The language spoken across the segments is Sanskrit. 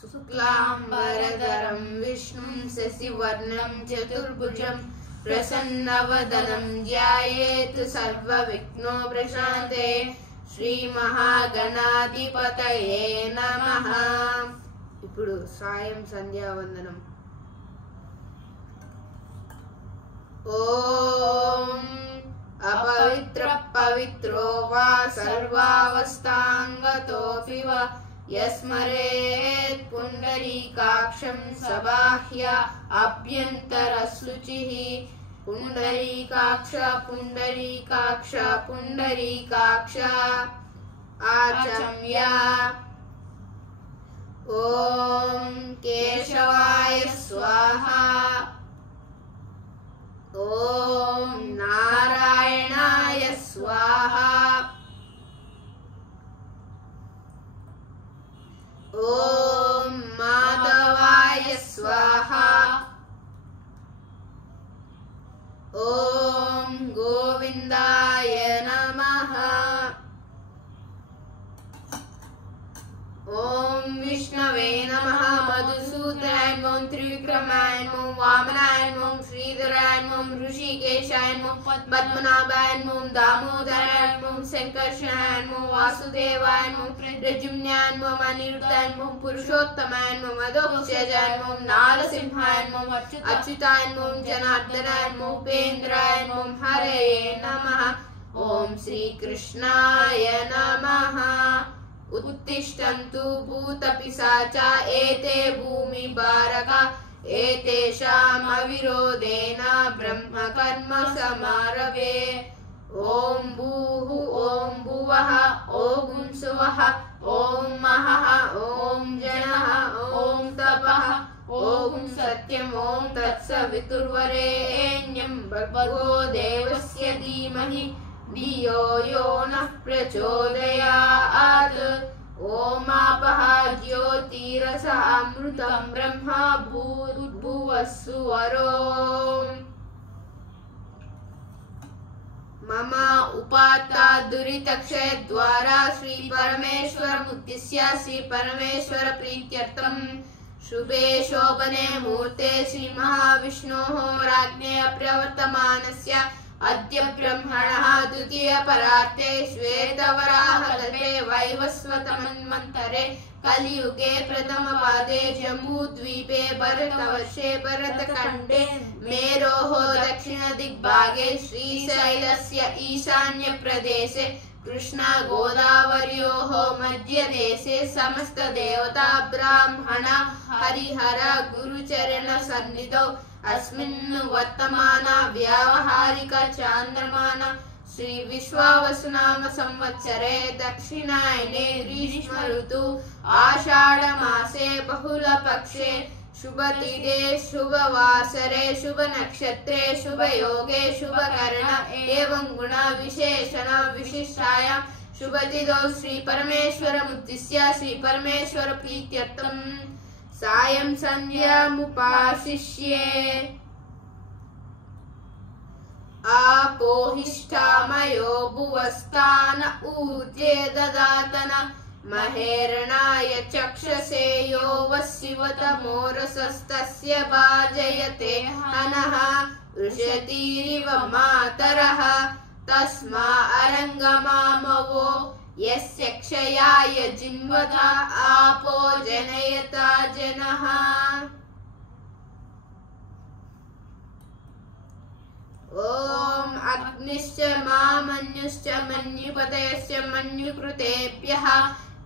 शुक्लांबरधरं विष्णुं शशिवर्णं चतुर्भुजं प्रसन्नवदनं ध्यायेत् सर्वविघ्नोपशान्ते। श्री महागणाधिपतये नमः। ఇప్పుడు సాయం సంధ్యావందనం। ఓం अपवित्र पवित्रो वा सर्वावस्थांगतोऽपि वा यस्मरेत् पुंडरीकाक्षं सबाह्य अभ्यन्तरशुचिः। पुंडरीकाक्ष पुंडरीकाक्ष पुंडरीकाक्ष आचम्य। ओम केशवाय स्वाहा। ओम नारायणाय स्वाहा। ओम माधवाय स्वाहा। ओम गोविंदाय नमः। ओम विष्णवे नमः। मधुसूदनाय नमः। त्रिविक्रमाय नमः। वामनाय नमः। श्रीधराय नमः। ऋषिकेशाय नमः। पद्मनाभाय नमः। दामोदराय नमः। संकर्षणाय नमः। वासुदेवाय नमः। प्रद्युम्नाय नमः। अनिरुद्धाय नमः। पुरुषोत्तमाय नमः। अधोक्षजाय नमः। नारसिंहाय नमः। अच्युताय नमः। जनार्दनाय नमः। उपेन्द्राय नमः। हरये नमः। ओम श्री कृष्णाय नमः। उत्तिष्ठन्तु भूतपिशाचा एते भूमिभारका एतेषाम् अविरोधेन ब्रह्मकर्म समारभे। ओम भूः ओम भुवः ओम सुवः ओम महः ओम जनः ओम तपः ओम सत्यम् ओम तत्सवितुर्वरेण्यं भर्गो देवस्य धीमहि धियो यो नः प्रचोदयात्। ओमापः ज्योतिरसः अमृतं ब्रह्म भूर्भुवस्सुवरो। मम उपात्ता दुरितक्षय द्वारा श्री परमेश्वरमुद्दिश्य श्री परमेश्वर प्रीत्यर्थं शुभे शोभने मुहूर्ते श्री महाविष्णोः राज्ञया प्रवर्तमानस्य अद्य ब्रह्मणः द्वितीयपरार्थे श्वेतवराहकल्पे वैवस्वतमन्वन्तरे कलियुगे प्रथमपादे जम्बूद्वीपे भरतवर्षे भरतखण्डे मेरोः दक्षिणदिग्भागे श्रीशैलस्य ईशान्यप्रदेशे कृष्णा गोदावर्योः मध्यदेशे समस्तदेवता ब्राह्मण हरिहर गुरुचरणसन्निधौ अस्मिन् वर्तमान व्यावहारिक चान्द्रमान श्री विश्वावसुनाम संवत्सरे दक्षिणायने ग्रीष्म ऋतु आषाढ़ मासे बहुलपक्षे शुभतिथे शुभवासरे शुभ नक्षत्रे शुभ योगे शुभ कर्ण एवं गुण विशेषण विशिष्टायां शुभतिथौ श्री परमेश्वरमुद्दिश्य श्री परमेश्वर प्रीत्यर्थं सायं संध्यामुपाशिष्ये। आपोहिष्ठामयो भुवस्तान ऊर्जे ददातन महेरणाय चक्षसे यो वशिवतमोरसस्तस्य भाजयते हनः वृषतीरिव मातरः तस्मा अरङ्गमामवो यस्य क्षयाय जिन्वता आपो जनयता जनः। ओम अग्निश्च मामन्युश्च मन्युपतयश्च मन्युकृतेभ्यः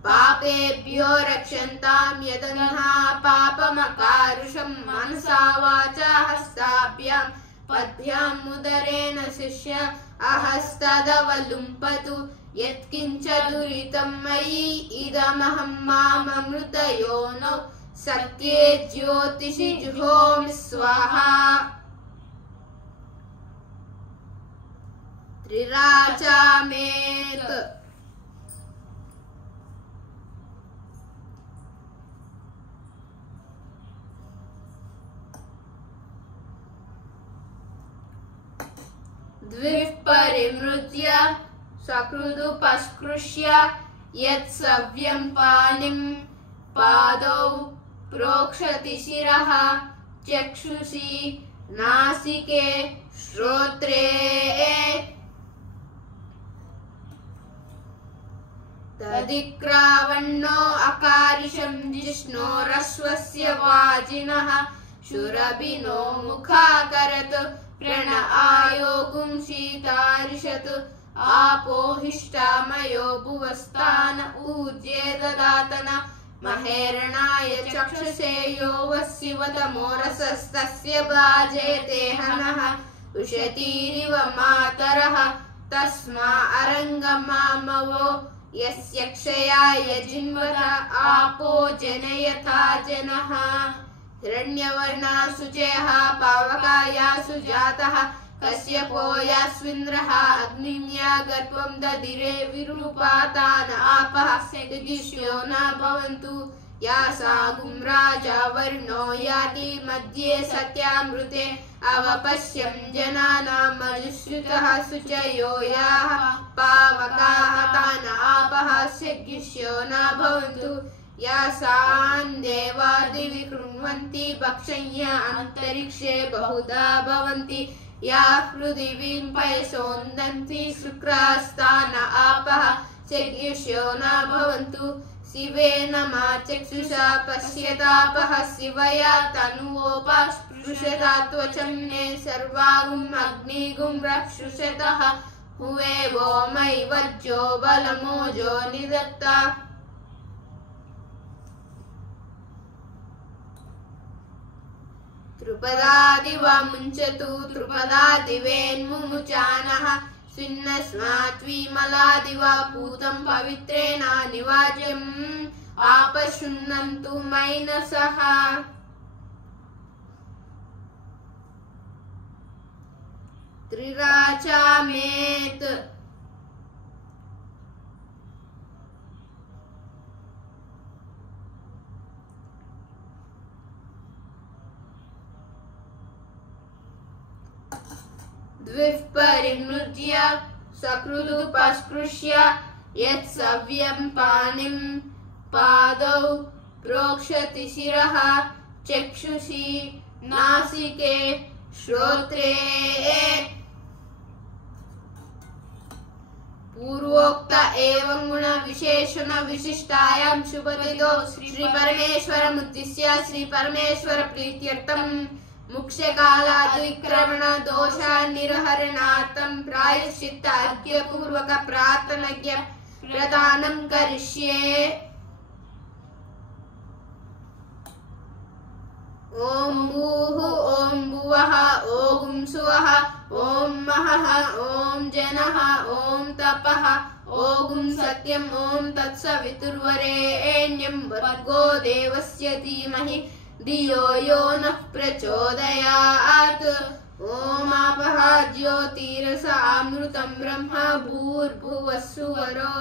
पापेभ्यो रक्षन्तां यदन्हा पापमकारुषं मनसा वाचा हस्ताभ्यां पद्भ्यां मुदरेण शिष्य अहस्तदवलुम्पतु यत्किञ्च दुरितं मयि इदमहं माममृतयोनो सत्ये ज्योतिषि जुहोमि स्वाहा। त्रिराचामेत द्विपरिमृत्य सकृदुपस्कृष्य यत्सव्यं पाणिं पादौ प्रोक्षति शिरः चक्षुषि नासिके श्रोत्रे तदिक्रावण्णो अकारिशं जिष्णोरश्वस्य वाजिनः शुरभिनो मुखाकरत् प्रण आयोगुं शीतारिषत् आपोहिष्टामयो भुवस्तान ऊर्जे ददातन महेरणाय चक्षुषे यो वस्यवतमोरसस्तस्य भाजेते हनः उषतीरिव मातरः तस्मा अरङ्गमामवो यस्य क्षयाय जिन्वत आपो जनयथा जनः हिरण्यवर्णा शुचयः पावकाया सुजातः कश्यपो यास्विन्द्रः अग्निन्या गर्भं दधिरे विरूपातान आपः सदृश्यो न भवन्तु यासागुं राजा वर्णो याति मध्ये सत्यामृते अवपश्यं जनानां मजुश्रुतः शुचयो याः पावकाः तान आपः सदृश्यो न भवन्तु यासान् देवा दिवि कृण्वन्ति भक्षय्य अन्तरिक्षे बहुधा भवन्ति या पृथिवीं पयसोन्दन्ति शुक्रास्तान आपः सदृश्यो न भवन्तु शिवेन मा चक्षुषा पश्यतापः शिवया तनुवोपस्पृशता त्वचं ने सर्वागुम् अग्निगुं रक्षुषतः हुवे वो मयि वज्रो बलमोजो निदत्ता त्रुपदादिवा मुञ्चतु त्रुपदादिवेन्मुमुचानः स्विन्नस्मात्विमलादिवा पूतं पवित्रेण निवाज्यम् आपशुन्नन्तु मैनसः त्रिराचामेत् द्विपरिमृज्य सकृदुपस्पृश्य यत्सव्यं पाणिं पादौ प्रोक्षति शिरः चक्षुषि नासिके श्रोत्रे पूर्वोक्त एवं गुण विशेषण विशिष्टायां शुभतितो श्री परमेश्वरमुद्दिश्य श्री परमेश्वर प्रीत्यर्थं मुक्षकालाद्विक्रमण दोषान्निर्हरणार्थं प्रायश्चित्त अर्घ्यपूर्वक प्रार्थनज्ञ प्रदानं करिष्ये। ओम भूः ओम भुवः ओम सुवः ओम महः ओम जनः ओम तपः ओम सत्यम् ओम तत्सवितुर्वरेण्यं भर्गो देवस्य धीमहि धियो यो नः प्रचोदयात्। ओम आपः ज्योतिरस अमृतं ब्रह्म भूर्भुवः सुवरो।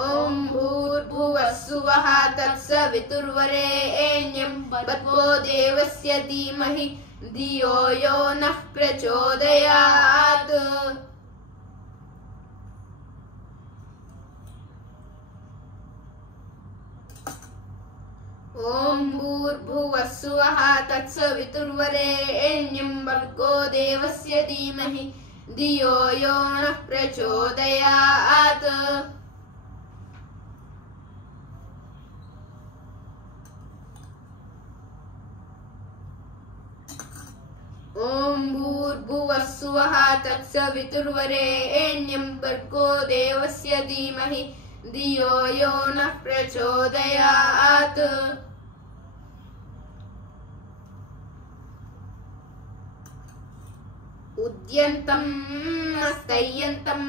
ओम भूर्भुवः सुवः तत्सवितुर्वरेण्यं भर्गो देवस्य धीमहि धियो यो नः प्रचोदयात्। ओम भूर्भुवः सुवः तत्सवितुर्वरेण्यं भर्गो देवस्य धीमहि धियो यो नः प्रचोदयात्। ओम भूर्भुवः सुवः तत्सवितुर्वरेण्यं भर्गो देवस्य धीमहि धियो यो नः प्रचोदयात्। उद्यन्तं स्तयन्तं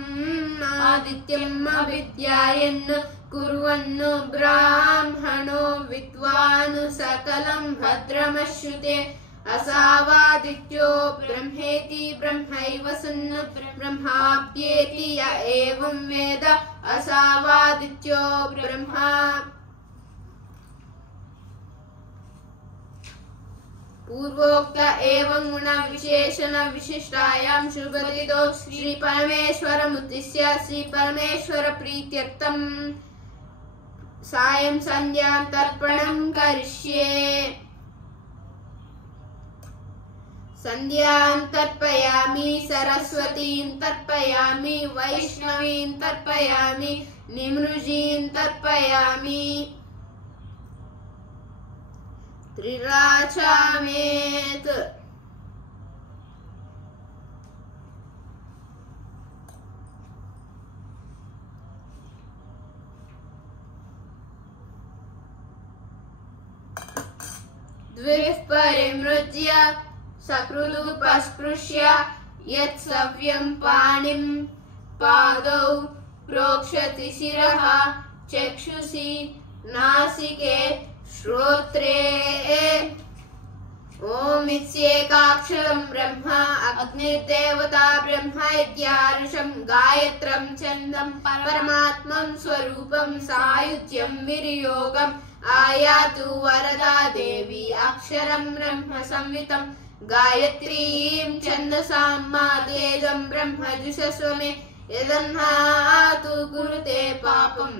आदित्यम् अविद्यायन् कुर्वन् ब्राह्मणो विद्वान् सकलं भद्रमश्नुते। असावादित्यो ब्रह्मेति ब्रह्मैव सन् ब्रह्माप्येति य एवं वेद। असावादित्यो ब्रह्मा पूर्वोक्त एवं गुण विशेषण विशिष्टायां शुभदितो श्री परमेश्वरमुद्दिश्य श्री परमेश्वर प्रीत्यर्थं सायं संध्यां तर्पणं करिष्ये। संध्यां तर्पयामि सरस्वतीं तर्पयामि वैष्णवीं तर्पयामि निमृजीं तर्पयामि त्रिराचामेत। द्विः परिमृज्य सकृदुपस्पृश्य यत्सव्यं पाणिं पादौ प्रोक्षति शिरः चक्षुषि नासिके श्रोत्रे। ओम इत्येकाक्षरं ब्रह्म अग्निर्देवता ब्रह्म इत्यार्षं गायत्रं छन्दं परमात्मं स्वरूपं सायुज्यं विनियोगम् आयातु वरदा देवी अक्षरं ब्रह्म संवितं गायत्रीं छन्दसां मा तेजं ब्रह्म जुषस्व मे। यदन्नातु कुरुते पापं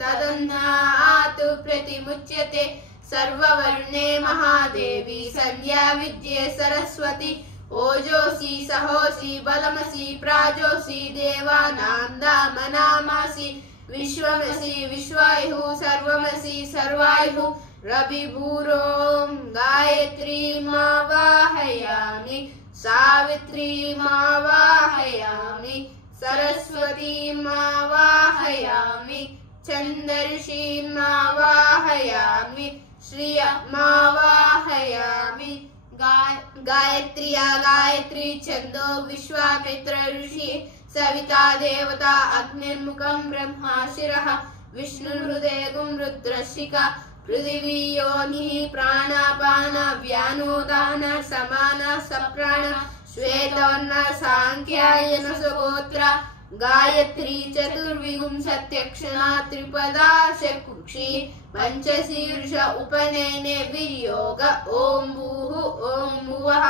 तदन्नातु प्रतिमुच्यते। सर्ववर्णे महादेवी संज्ञा विद्ये सरस्वती ओजोसी सहोसी बलमसी प्राजोसी देवानां दामनामासि विश्वमसि विश्वायुः सर्वमसि सर्वायुः रविभूरों गायत्रीमावाहयामि सावित्रीमावाहयामि सरस्वतीमावाहयामि छन्दर्षीमावाहयामि श्रियमावाहयामि। गायत्र्या गायत्री छन्दो विश्वामित्र ऋषि सविता देवता अग्निर्मुखं ब्रह्मा शिरः विष्णुहृदयगुं रुद्रशिखा पृथिवी योनिः प्राणापान व्यानोदान समान सप्राण श्वेतवर्ण सांख्यायन सुगोत्र गायत्री चतुर्विंशत्यक्षरा त्रिपदा शकुक्षी पंचशीर्ष उपनयने वियोग। ओम भूः ओम भुवः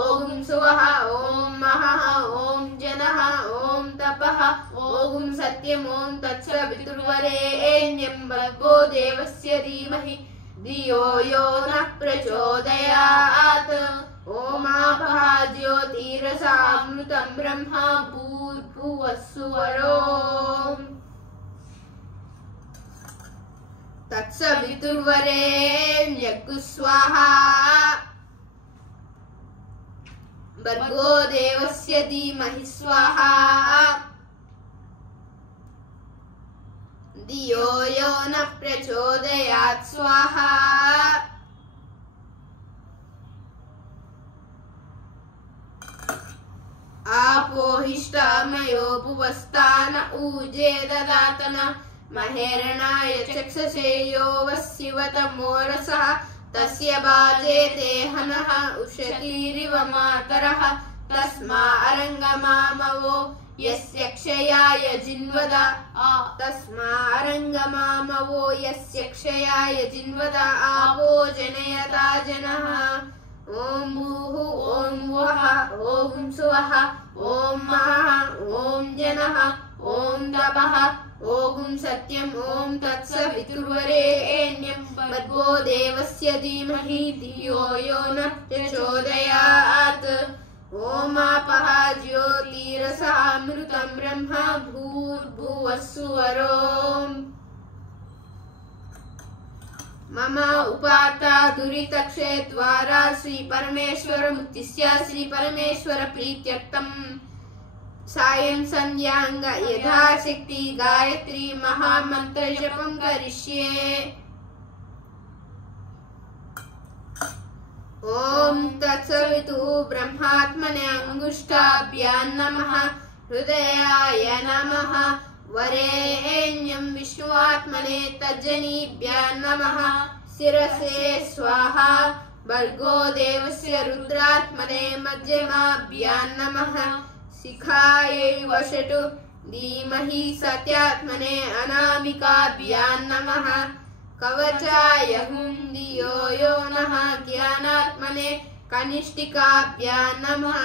ओम सुवः ओम महः ओम जनः ओम तपः ओम सत्यम् ओम तत्सवितुर्वरेण्यं भर्गो देवस्य धीमहि धियो यो नः प्रचोदयात्। ओमापः ज्योतिरसामृतं ब्रह्मा भूर्भुवस्सुवरोम् तत्सवितुर्वरेण्यं स्वाहा भर्गो देवस्य धीमहि स्वाहा धियो यो नः प्रचोदयात् स्वाहा। आपोहिष्टामयो भुवस्तान ऊजे ददातन महेरणाय चक्षसे यो वस्यवतमोरसः तस्य बाजे देहनः उषतीरिव मातरः तस्मा अरङ्गमामवो यस्य क्षयाय जिन्वद तस्मा अरङ्गमामवो यस्य क्षयाय जिन्वद आपो जनयता जनः। ओम भूः ओम वः ओम सुवः ओम महः ओम जनः ओम तपः ओम सत्यम् ओम तत्सवितुर्वरेण्यं भर्गो देवस्य धीमहि धियो यो नः प्रचोदयात्। ओमापः ज्योतिरसामृतं ब्रह्मा भूर्भुवस्सुवरोम् मम उपाता दुरितक्षे द्वारा श्री परमेश्वरमुद्दिश्य श्री परमेश्वर प्रीत्यर्थं सायं संध्यां यथाशक्ति गायत्री महामन्त्र जपं करिष्ये। ओम तत्सवितुः ब्रह्मात्मने अंगुष्ठाभ्यां नमः हृदयाय नमः वरेण्यं विष्णुआत्मने तज्जनीभ्यां नमः शिरसे स्वाहा भर्गो देवस्य रुद्रात्मने मध्यमाभ्यां नमः शिखायै वषटु धीमहि सत्यात्मने अनामिकाभ्यां नमः कवचाय हुं धियो यो नः ज्ञानात्मने कनिष्ठिकाभ्यां नमः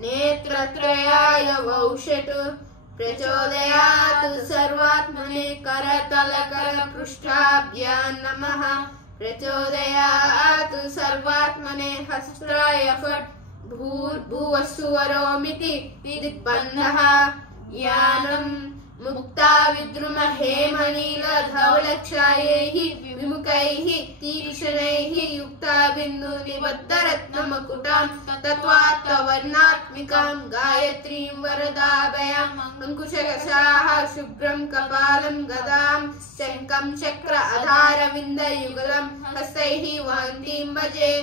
नेत्रत्रयाय वौषट् प्रचोदयात् सर्वात्मने करतलकरपृष्ठाभ्यां नमः प्रचोदयात् सर्वात्मने हस्ताय फट् भूर्भुवस्सुवरोमिति दिग्बन्धः यानं मुक्ता विद्रुम हेमनीलधवलच्छायैः विमुखैः तीक्ष्णैः युक्ता बिन्दुनिबद्धरत्नमकुटां तत्त्वात्तवर्णात्मिकां गायत्रीं वरदाभयाम् अंकुशकशाः शुभ्रं कपालं गदां शङ्खं चक्र आधारविन्दयुगलं हस्तैः वहन्तीं भजे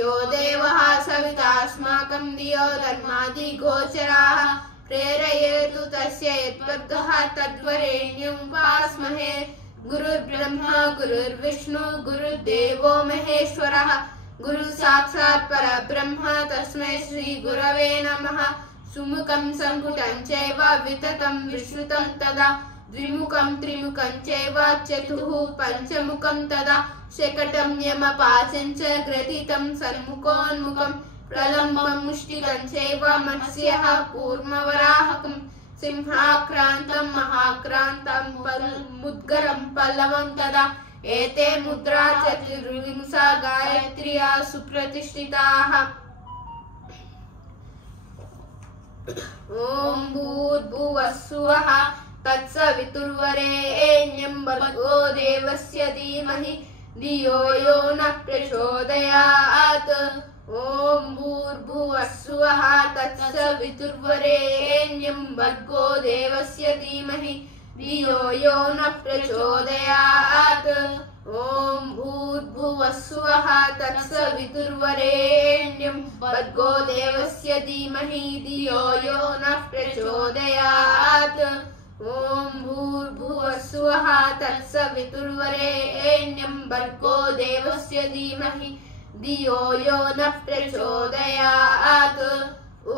यो देवः सवितास्माकं धियो धर्मादिगोचराः प्रेरयेतु तस्य यद्बद्धः तद्वरेण्यं उपास्महे गुरुर्ब्रह्मा गुरुर्विष्णु गुरुर्देवो महेश्वरः गुरु साक्षात् परब्रह्म तस्मै श्री गुरवे नमः सुमुखं संकुटं चैव विततं विश्रुतं तदा द्विमुखं त्रिमुखं चैव चतुः पञ्चमुखं तदा शकटं यमपाशं च ग्रथितं सन्मुखोन्मुखं प्रलम्बं मुष्टिकं चैव मत्स्यः कूर्मवराहकं सिंहाक्रान्तं महाक्रान्तं मुद्गरं पल्लवं तदा एते मुद्रा चतुर्विंशा गायत्र्या सुप्रतिष्ठिताः ॐ भूर्भुवस्सुवः तत्सवितुर्वरेण्यं भर्गो देवस्य धीमहि धियो यो नः प्रचोदयात् ॐ भूर्भुवस्सुवः तत्सवितुर्वरेण्यं भर्गो देवस्य धीमहि धियो यो नः प्रचोदयात् ॐ भूर्भुवस्सुवः तत्सवितुर्वरेण्यं भर्गो देवस्य धीमहि धियो यो नः प्रचोदयात् ॐ भूर्भुवस्सुवः तत्सवितुर्वरेण्यं भर्गो देवस्य धीमहि धियो यो नः प्रचोदयात् ॐ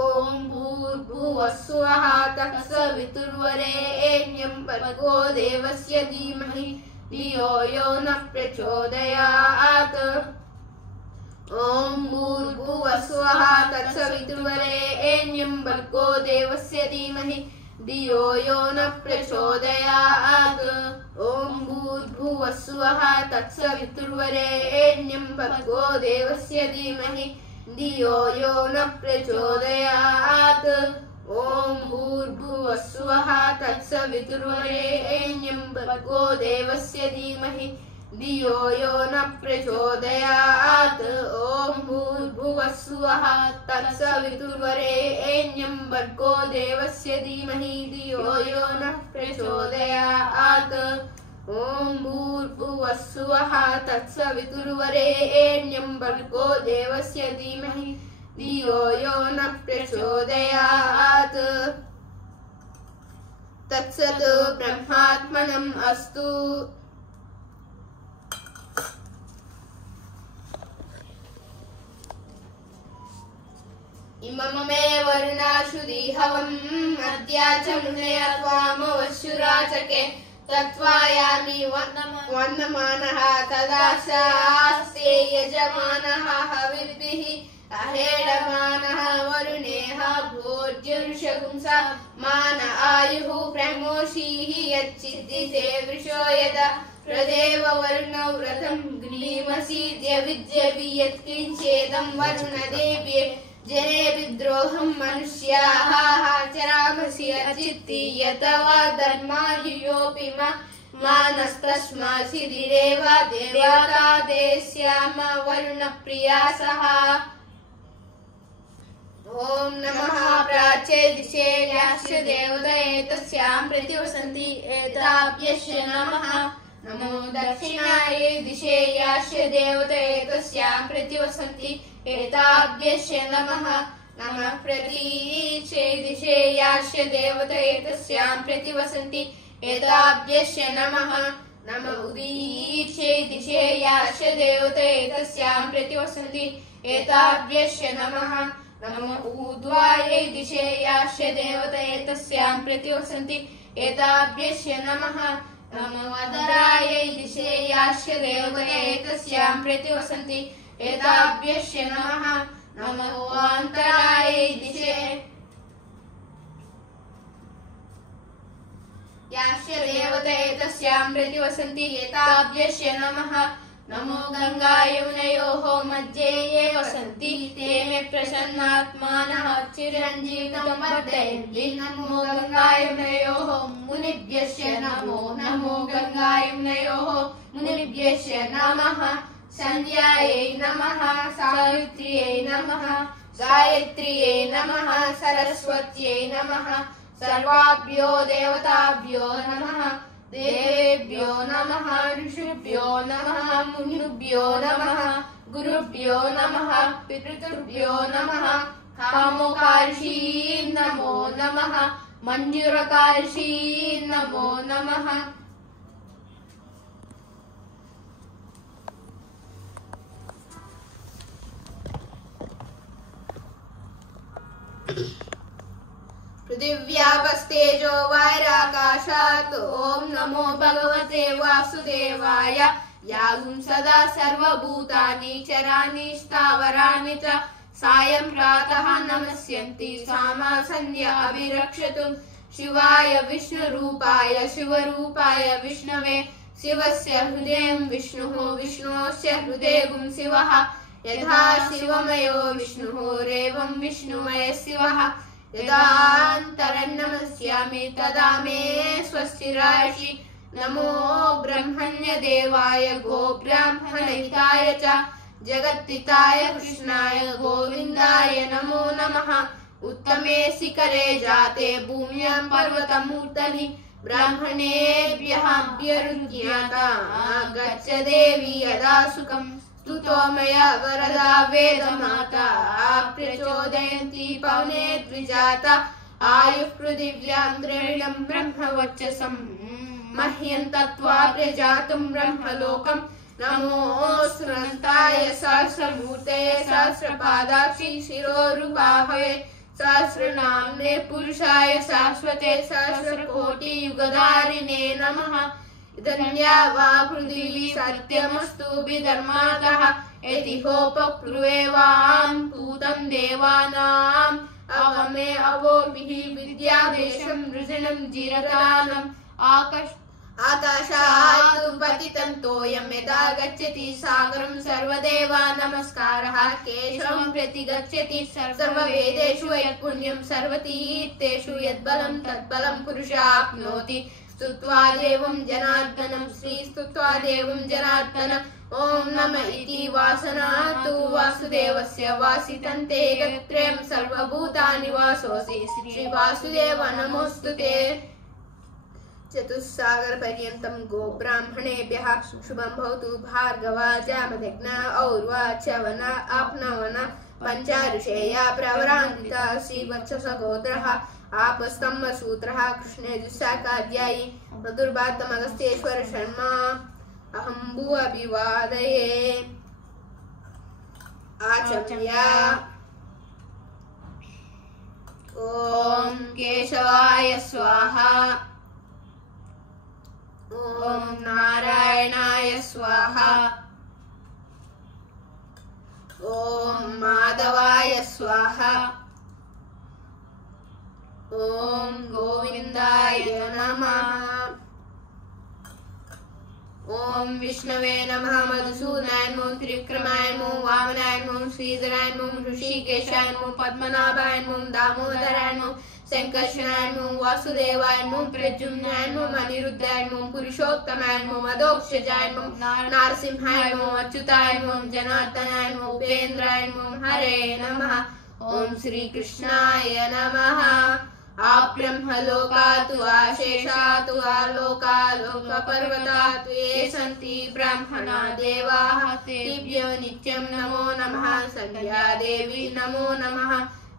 भूर्भुवस्सुवः तत्सवितुर्वरेण्यं भर्गो देवस्य धीमहि धियो यो नः प्रचोदयात् ॐ भूर्भुवस्सुवः तत्सवितुर्वरेण्यं भर्गो देवस्य धीमहि धियो यो नः प्रचोदयात् ॐ भूर्भुवस्सुवः तत्सवितुर्वरेण्यं भर्गो देवस्य धीमहि धियो यो नः प्रचोदयात् ॐ भूर्भुवस्सुवः तत्सवितुर्वरेण्यं भर्गो देवस्य धीमहि धियो यो नः प्रचोदयात् ॐ भूर्भुवस्सुवः तत्सवितुर्वरेण्यं भर्गो देवस्य धीमहि धियो यो नः प्रचोदयात् ॐ भूर्भुवस्सुवः तत्सवितुर्वरेण्यं भर्गो देवस्य धीमहि धियो यो नः प्रचोदयात् तत्सत् ब्रह्मात्मनम् अस्तु। इममे वरुणाशुधि हवम् अद्याच मुनया त्वामवश्युराचके तत्त्वायामि वन्दमानः तदाशास्ते यजमानः हविर्भिः अहेडमानः वरुणेः भोज्यऋषगुंसा मान आयुः प्रमोषीः यच्चिद्दिते वृषो यदा प्रदेव वरुणौ व्रतं ग्नीमसीद्य विद्यवि यत्किञ्चेदं वरुणदेव्ये जने विद्रोहं मनुष्याः आचरामसि अचित्ति यतवा धर्मायुयोऽपि मानस्तस्मासि दिरेव देवतादेस्याम वरुणप्रियासः। ॐ नमः प्राच्ये दिशे याश्च देवतये तस्यां प्रतिवसन्ति एताभ्यश्च नमः। नमो दक्षिणायै दिशे याश्च देवतये तस्यां प्रतिवसन्ति एताभ्यश्च नमः। नमः प्रतीचे दिशे याश्च देवतये तस्यां प्रतिवसन्ति एताभ्यश्च नमः। नमः उदीचे दिशे याश्च देवतये तस्यां प्रतिवसन्ति एताभ्यश्च नमः। नमः ऊर्ध्वायै दिशे याश्च देवतये तस्यां प्रतिवसन्ति एताभ्यश्च नमः। नमो अधरायै दिशे याश्च देवते तस्यां प्रतिवसन्ति एताभ्यश्च नमः नमो अन्तरायै दिशे याश्च देवते तस्यां प्रतिवसन्ति एताभ्यश्च नमः नमो गंगा यमुनयोः मध्ये ये वसन्ति ते मे प्रसन्नात्मानः चिरञ्जीवितं वर्धयन्ति नमो गंगा यमुनयोः मुनिभ्यश्च नमो नमो गंगा यमुनयोः मुनिभ्यश्च नमः संध्यायै नमः सावित्र्यै नमः गायत्र्यै नमः सरस्वत्यै नमः सर्वाभ्यो देवताभ्यो नमः देवेभ्यो नमः ऋषिभ्यो नमः मुनिभ्यो नमः गुरुभ्यो नमः पितृभ्यो नमः कामोकार्षी नमो नमः मंजूरकार्षी नमो नमः पृथिव्यापस्तेजो वायुराकाशात् ओम नमो भगवते वासुदेवाय यागुं सदा सर्वभूतानि चराणि स्थावराणि च सायं प्रातः नमस्यन्ति सामा संध्या अभिरक्षतु शिवाय विष्णुरूपाय शिवरूपाय विष्णवे शिवस्य हृदयं विष्णुः विष्णोस्य हृदयं शिवः यथा शिवमयो विष्णुरेवं विष्णुमय शिवः यदान्तरन्नमस्यामि तदा मे स्वस्तिराशि नमो ब्रह्मण्य देवाय गो ब्राह्मणहिताय च जगत्पिताय कृष्णाय गोविन्दाय नमो नमः उत्तमे शिखरे जाते भूम्यां पर्वतमूर्धनि ब्राह्मणेभ्यः अभ्यनुज्ञाता गच्छ देवी यदा सुखम् स्तुतो मया वरदा वेदमाता प्रचोदयन्ती पवने द्विजाता आयुः पृथिव्यां द्रविणं ब्रह्मवर्चसं मह्यं तत्त्वा प्रजातुं ब्रह्मलोकं नमोऽस्तुन्ताय सहस्रमूर्तये सहस्रपादाक्षि शिरोरुबाहवे सहस्रनाम्ने पुरुषाय शाश्वते सहस्रकोटियुगधारिणे नमः धन्या वा पृथिवी सत्यमस्तु विधर्मातः एतिहोपक्रुवेवां पूतं देवानाम् अवमे अवोभिः विद्यादेशं वृषणं जिरतानम् आकाशात् पतितं तोयं यदा गच्छति सागरं सर्वदेवा नमस्कारः केशवं प्रति गच्छति सर्ववेदेषु यत्पुण्यं सर्वतीर्थेषु यद्बलं तद्बलं पुरुषाप्नोति स्तुत्वा देवं जनार्दनं श्री स्तुत्वा देवं जनार्दनम् ओम नमः इति वासनातु वासुदेवस्य वासितन्ते एकत्रयं सर्वभूतानि वासोऽसि श्री वासुदेव नमोस्तुते चतुस्सागर पर्यन्तं गोब्राह्मणेभ्यः शुभं भवतु भार्गवा जामदग्न और्वा चवन आप्नवन पंचाऋषेया प्रवरान्विता श्रीवत्ससगोत्रः आपस्तम्भसूत्रः कृष्णेजुस्साकाध्यायी मधुर्भातमगस्त्येश्वर शर्मा अहं भू अभिवादये आचम्य ओम केशवाय स्वाहा ओम नारायणाय स्वाहा ओम माधवाय स्वाहा ओम गोविंदाय नमः ओम विष्णवे नमः मधुसूदनाय नमः त्रिविक्रमाय नमः वामनाय नमः श्रीधराय नमः ऋषिकेशाय नमः पद्मनाभाय नमः दामोदराय नमः संकर्षणाय नमः वासुदेवाय नमः प्रद्युम्नाय नमः अनिरुद्धाय नमः पुरुषोत्तमाय नमः मदोक्षजाय नमः नारसिंहाय नमः अच्युताय नमः जनार्दनाय नमः उपेन्द्राय नमः हरे नमः ओम श्री कृष्णाय नमः आब्रह्मलोकात् आशेषात् आलोकालोकपर्वतात् ये सन्ति ब्राह्मणा देवाः तेभ्यो नित्यं नमो नमः संध्या देवी नमो नमः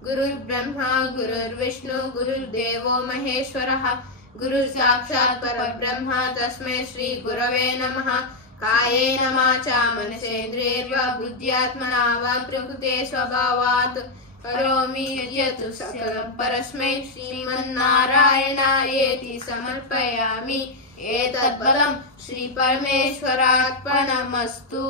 गुरुर्ब्रह्मा गुरुर्विष्णु गुरुर्देवो महेश्वरः गुरुर्साक्षात् परब्रह्म तस्मै श्री गुरवे नमः कायेन वाचा मनसेन्द्रियैर्वा बुद्ध्यात्मना वा प्रकृते स्वभावात् करोमि यत् सकलं परस्मै श्रीमन्नारायणायेति समर्पयामि एतत् पदं श्री परमेश्वरार्पणमस्तु।